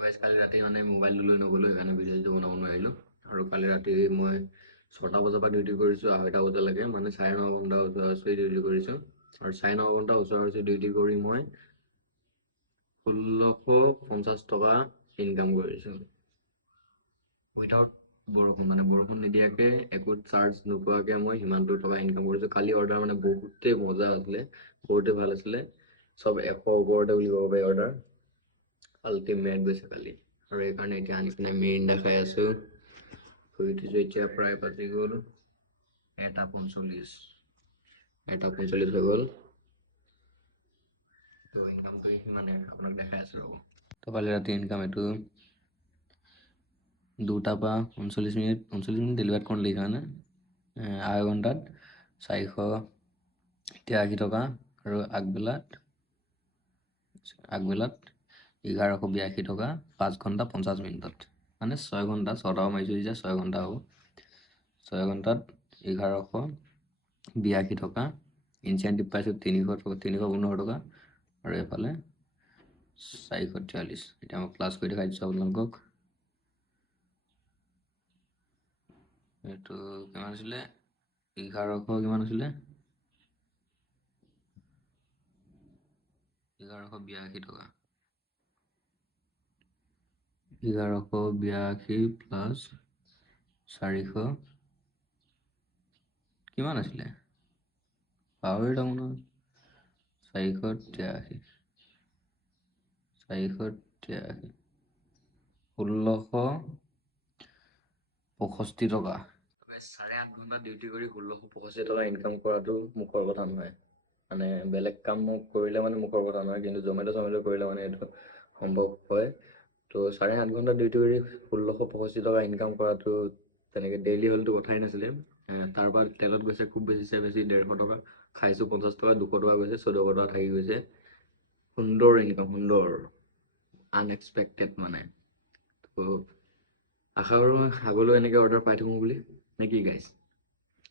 Guys কালি ৰাতি মানে মোবাইলটো লৈ নগ'লোঁ, সেইকাৰণে ভিডিঅ'টো বনাব নোৱাৰিলোঁ। আৰু কালি ৰাতি মই 6টা বজাৰ পৰা ডিউটি কৰিছোঁ 2:30 বজালৈকে, মানে 9.5 ঘণ্টা ওচৰা-ওচৰি ডিউটি কৰিছোঁ। আৰু 9.5 ঘণ্টা ওচৰা-ওচৰি ডিউটি কৰি মই 1650 টকা ইনকাম কৰিছোঁ উইথাউট বৰষুণ, মানে বৰষুণ নিদিয়াকৈ একো চাৰ্জ নোপোৱাকৈ মই সিমানটো টকা ইনকাম কৰিছোঁ। কালি অৰ্ডাৰ মানে বহুতেই মজা আছিলে, বহুতেই ভাল আছিলে, চব 100 ওপৰতে বুলি ক'ব পাৰি অৰ্ডাৰ। আল্টিমেট গৈছে কালি। আৰু সেইকাৰণে এতিয়া আনি পিনে মিৰিণ্ডা খাই আছোঁ। শুই উঠিছোঁ এতিয়া, প্ৰায় বাজি গ'ল 1:45। 1:45 হৈ গ'ল। তো ইনকামটো সিমানে আপোনাক দেখাই আছোঁ ৰ'ব। তো কালি ৰাতি ইনকাম এইটো 2টাৰ পৰা 39 মিনিট ডেলিভাৰ কৰোঁ লিখা মানে 2.5 ঘণ্টাত 480 টকা। আৰু আগবেলাত 1182 টকা 5 ঘণ্টা 50 মিনিটত, মানে 6 ঘণ্টা। 6টা মাৰিছোঁ যেতিয়া 6 ঘণ্টা হ'ব। 6 ঘণ্টাত 1182 টকা। ইনচেণ্টিভ পাইছোঁ 315 টকা। আৰু এইফালে 443। এতিয়া মই প্লাছ কৰি দেখাই দিছোঁ আপোনালোকক। এইটো কিমান আছিলে, 1100 কিমান আছিলে, 1182 টকা। 1182 প্লাছ 400 কিমান আছিলে, পাহৰি থাকোঁ নহয়। 483 1665 টকা। 8.5 ঘণ্টা ডিউটি কৰি 1665 টকা ইনকাম কৰাটো মুখৰ কথা নহয়। মানে বেলেগ কাম কৰিলে মানে মুখৰ কথা নহয়, কিন্তু জমেটো কৰিলে মানে এইটো সম্ভৱ হয়। তো 8.5 ঘণ্টা ডিউটি কৰি 1665 টকা ইনকাম কৰাটো তেনেকৈ ডেইলি হ'লেতো কথাই নাছিলে। তাৰ পৰা তেলত গৈছে খুব বেছি 150 টকা, খাইছোঁ 50 টকা, 200 টকা গৈছে, 1400 টকা থাকি গৈছে। সুন্দৰ ইনকাম, সুন্দৰ, আনএক্সপেক্টেড মানে। তো আশা কৰোঁ আগলৈও এনেকৈ অৰ্ডাৰ পাই থাকোঁ বুলি, নে কি গাইজ?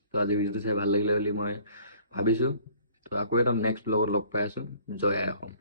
তো আজি ভিডিঅ'টো চাই ভাল লাগিলে বুলি মই ভাবিছোঁ। তো আকৌ এটা নেক্সট ব্লগত লগ পাই আছোঁ। জয় আই অসম।